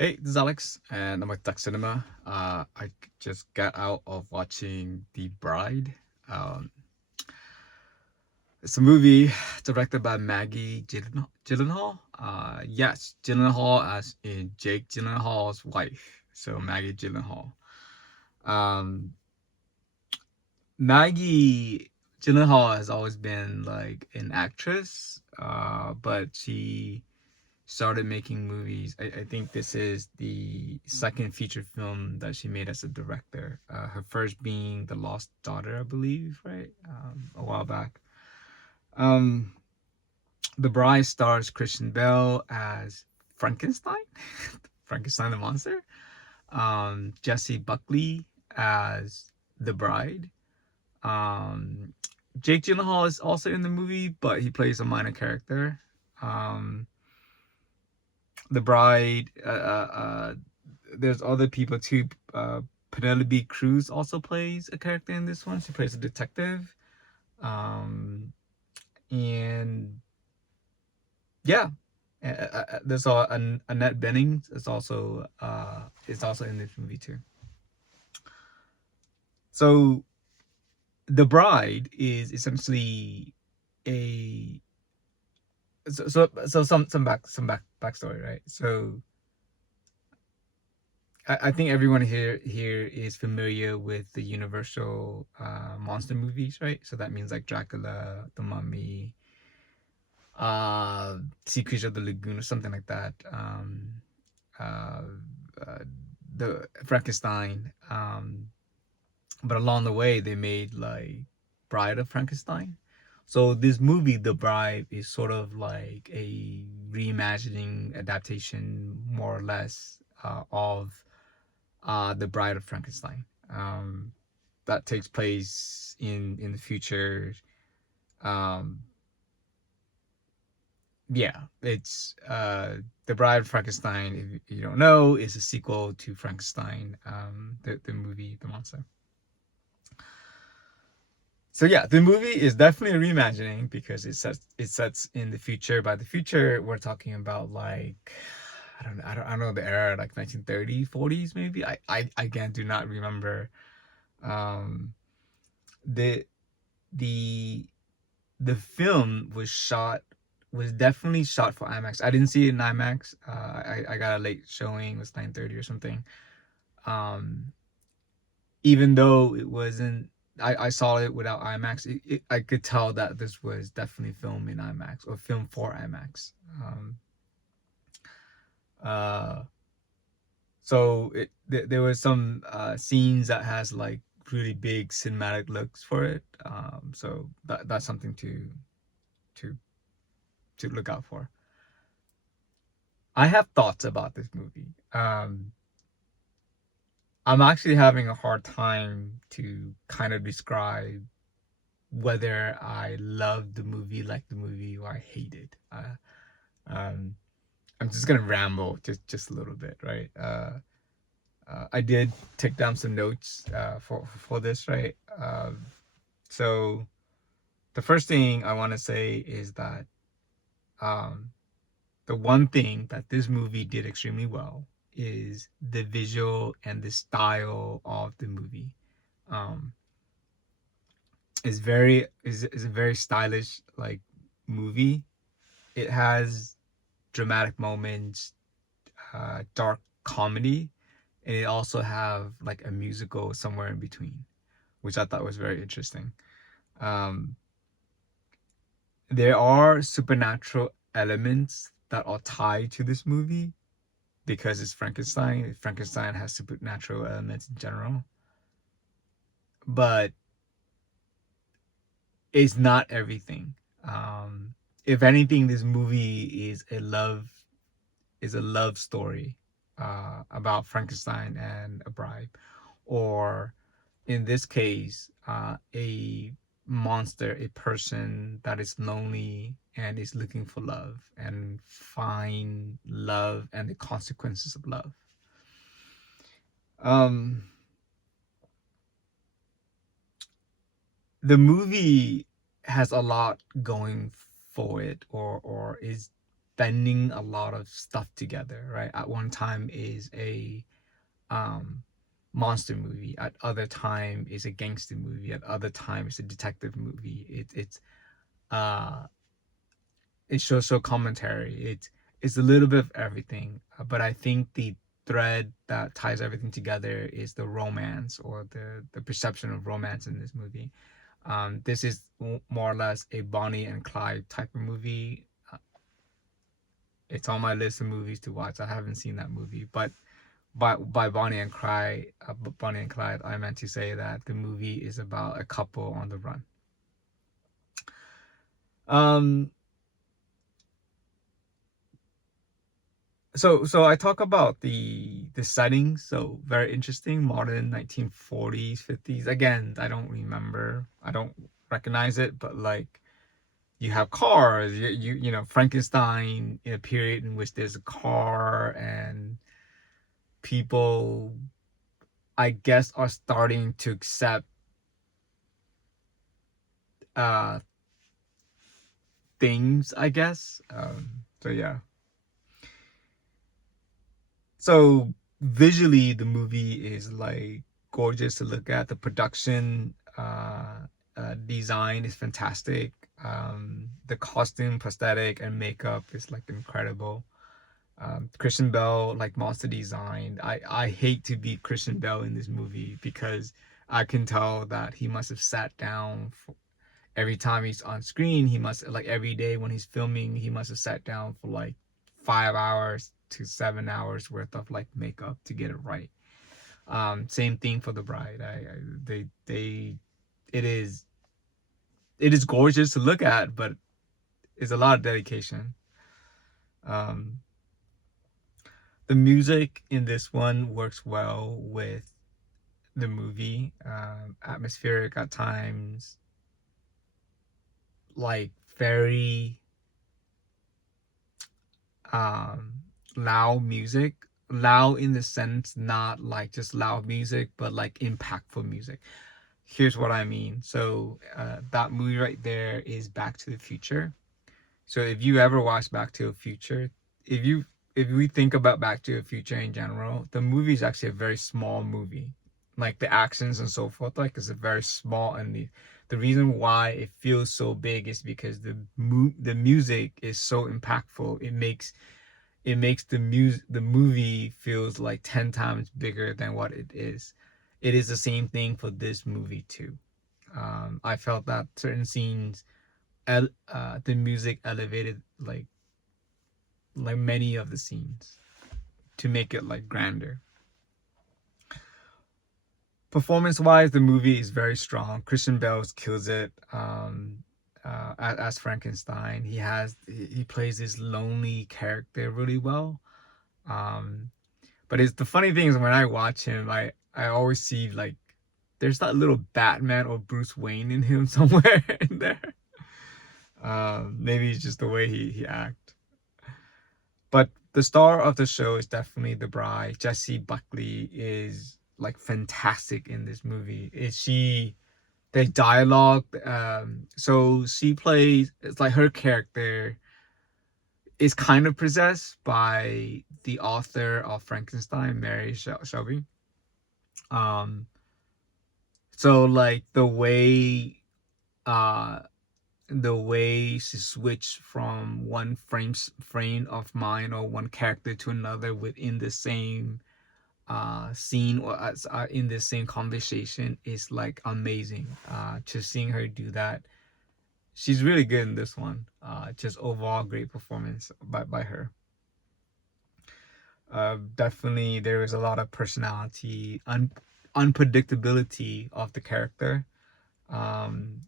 Hey, this is Alex, and I'm at Tech Cinema. I just got out of watching The Bride. Um, it's a movie directed by Maggie Gyllenhaal. Yes, Gyllenhaal as in Jake Gyllenhaal's wife. So Maggie Gyllenhaal. Um, Maggie Gyllenhaal has always been like an actress, but she started making movies. I think this is the second feature film that she made as a director. Her first being The Lost Daughter, I believe, right? A while back. Um, The Bride stars Christian Bale as Frankenstein, Frankenstein the monster. Jesse Buckley as the bride. Um, Jake Gyllenhaal is also in the movie, but he plays a minor character. Um, the bride. There's other people too. Penelope Cruz also plays a character in this one. She plays a detective. Um, and yeah, there's Annette Bening is also in this movie too. So the bride is essentially a some backstory, right? So I think everyone here is familiar with the Universal monster movies, right? So that means like Dracula, The Mummy, Secrets of the Lagoon, or something like that. Uh, uh, the Frankenstein. But along the way, they made like Bride of Frankenstein. So this movie, The Bride, is sort of like a reimagining adaptation, more or less, of The Bride of Frankenstein. That takes place in the future. Um, yeah, it's The Bride of Frankenstein. If you don't know, is a sequel to Frankenstein, the movie, the monster. So yeah, the movie is definitely a reimagining because it sets in the future. By the future, we're talking about like I don't know the era, like 1930s, 40s maybe. I again do not remember. Um, the the the film was definitely shot for IMAX. I didn't see it in IMAX. I got a late showing. It was 9:30 or something. Um, Even though it wasn't, I saw it without IMAX. I could tell that this was definitely filmed in IMAX or filmed for IMAX. Uh, so there was some scenes that has like really big cinematic looks for it. So that's something to to look out for. I have thoughts about this movie. I'm actually having a hard time to kind of describe whether I love the movie, like the movie, or I hate it. Um, I'm just gonna ramble just a little bit, right? I did take down some notes for this, right? So the first thing I want to say is that um, the one thing that this movie did extremely well is the visual and the style of the movie. Um, is a very stylish like movie. It has dramatic moments, dark comedy, and it also have like a musical somewhere in between, which I thought was very interesting. Um, there are supernatural elements that are tied to this movie because it's Frankenstein. Frankenstein has supernatural elements in general, but it's not everything. If anything, this movie is a love story about Frankenstein and a bride, or in this case, a monster, a person that is lonely and is looking for love and find love and the consequences of love. Um, the movie has a lot going for it, or is bending a lot of stuff together, right? At one time is a um monster movie, at other time is a gangster movie, at other time it's a detective movie. Uh it's social commentary. It's a little bit of everything, but I think the thread that ties everything together is the romance, or the perception of romance in this movie. This is more or less a Bonnie and Clyde type of movie. It's on my list of movies to watch. I haven't seen that movie, but by Bonnie and Clyde, I meant to say that the movie is about a couple on the run. Um, so I talk about the settings. So very interesting, modern 1940s, 50s. Again, I don't remember. I don't recognize it, but like you have cars. You know, Frankenstein in a period in which there's a car, and people, I guess, are starting to accept uh things, I guess. So yeah. So visually, the movie is like gorgeous to look at. The production design is fantastic. The costume, prosthetic, and makeup is like incredible. Christian Bale, like monster design. I hate to be Christian Bale in this movie because I can tell that he must have sat down for, every time he's on screen. He must, like, every day when he's filming, he must have sat down for like 5 hours to 7 hours worth of like makeup to get it right. Same thing for the bride. They it is it is gorgeous to look at, but it's a lot of dedication. Um, the music in this one works well with the movie. Atmospheric at times, like very um loud music. Loud in the sense, not like just loud music, but like impactful music. Here's what I mean. So that movie right there is Back to the Future. So if you ever watch Back to the Future, if you if we think about Back to the Future in general, the movie is actually a very small movie. Like the actions and so forth, like it's a very small, and the reason why it feels so big is because the music is so impactful. It makes the movie feels like 10 times bigger than what it is. It is the same thing for this movie too. I felt that certain scenes, the music elevated like many of the scenes to make it like grander. Performance wise, the movie is very strong. Christian Bale kills it. As Frankenstein, he plays this lonely character really well. Um, but it's the funny thing is when I watch him, I always see like there's that little Batman or Bruce Wayne in him somewhere in there. Maybe it's just the way he acts. But the star of the show is definitely the bride. Jessie Buckley is like fantastic in this movie. Is she the dialogue? So she plays. It's like her character is kind of possessed by the author of Frankenstein, Mary Shelley. Um, so like uh the way she switched from one frame of mind or one character to another within the same scene, or in the same conversation, is like amazing. Just seeing her do that, she's really good in this one. Just overall great performance by her. Definitely there is a lot of personality, unpredictability of the character. um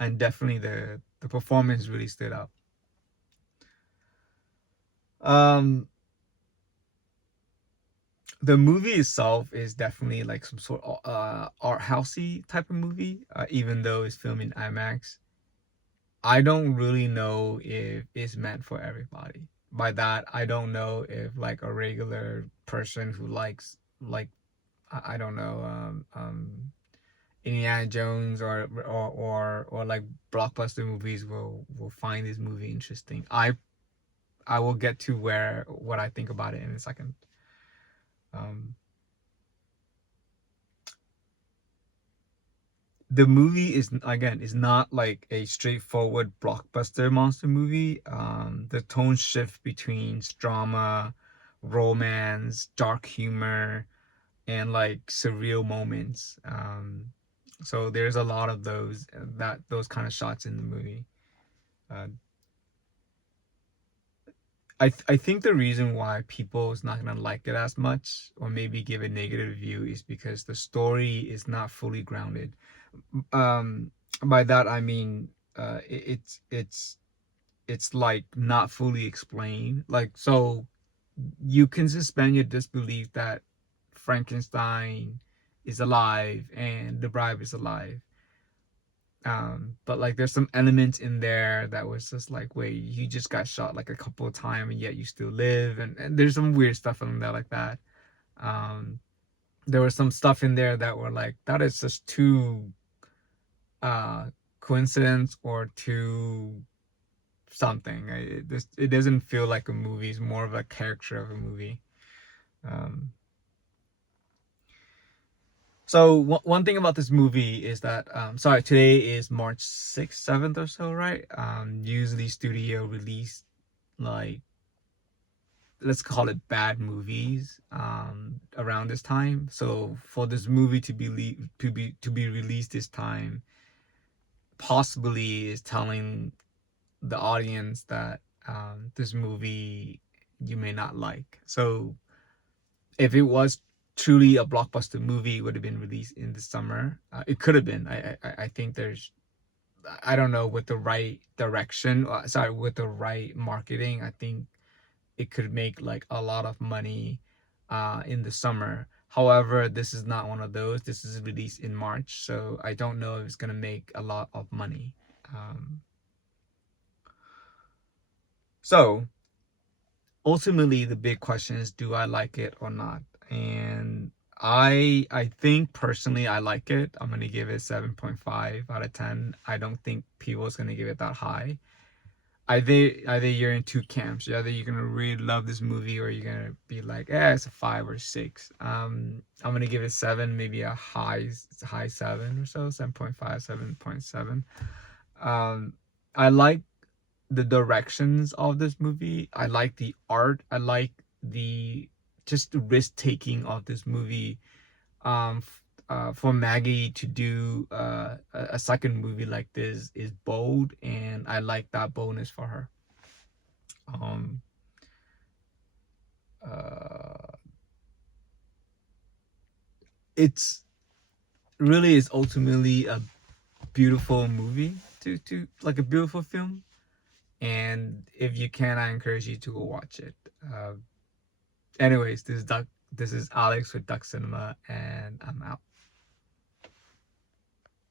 and definitely the performance really stood out. um the movie itself is definitely like some sort of art housey type of movie, even though it's filmed in IMAX. I don't really know if it's meant for everybody. By that, I don't know if like a regular person who likes like I don't know, Indiana Jones or like blockbuster movies will find this movie interesting. I will get to what I think about it in a second. Um, the movie is not like a straightforward blockbuster monster movie. The tone shift between drama, romance, dark humor, and like surreal moments. So there's a lot of those kind of shots in the movie. Uh, I think the reason why people is not gonna like it as much, or maybe give a negative review, is because the story is not fully grounded. Um, by that I mean, it's like not fully explained. Like, so you can suspend your disbelief that Frankenstein is alive and the bride is alive. But like there's some elements in there that was just like, wait, you just got shot like a couple of times and yet you still live, and there's some weird stuff in there like that. Um, there was some stuff in there that were like, that is just too uh coincidence or too something. It doesn't feel like a movie. It's more of a character of a movie. Um, so one thing about this movie is that, sorry, today is March 6th, 7th or so, right? Usually studio release, like, let's call it bad movies around this time. So for this movie to be released this time, possibly is telling the audience that this movie you may not like. So if it was truly a blockbuster movie, it would have been released in the summer. It could have been. I think there's, I don't know, with the right direction, sorry, with the right marketing, I think it could make like a lot of money in the summer. However, this is not one of those. This is released in March, so I don't know if it's gonna make a lot of money. So ultimately, the big question is, do I like it or not? And I think personally I like it. I'm gonna give it 7.5 out of 10. I don't think people's gonna give it that high. Either you're in two camps. Either you're gonna really love this movie, or you're gonna be like, it's a 5 or 6. I'm gonna give it 7, maybe a high 7 or so, 7.5, 7.7. I like the directions of this movie. I like the art. I like the just the risk taking of this movie. For Maggie to do a second movie like this is bold, and I like that boldness for her. Um, uh, it's really is ultimately a beautiful movie, to like a beautiful film, and if you can, I encourage you to go watch it. Anyways, this is Alex with Duck Cinema, and I'm out.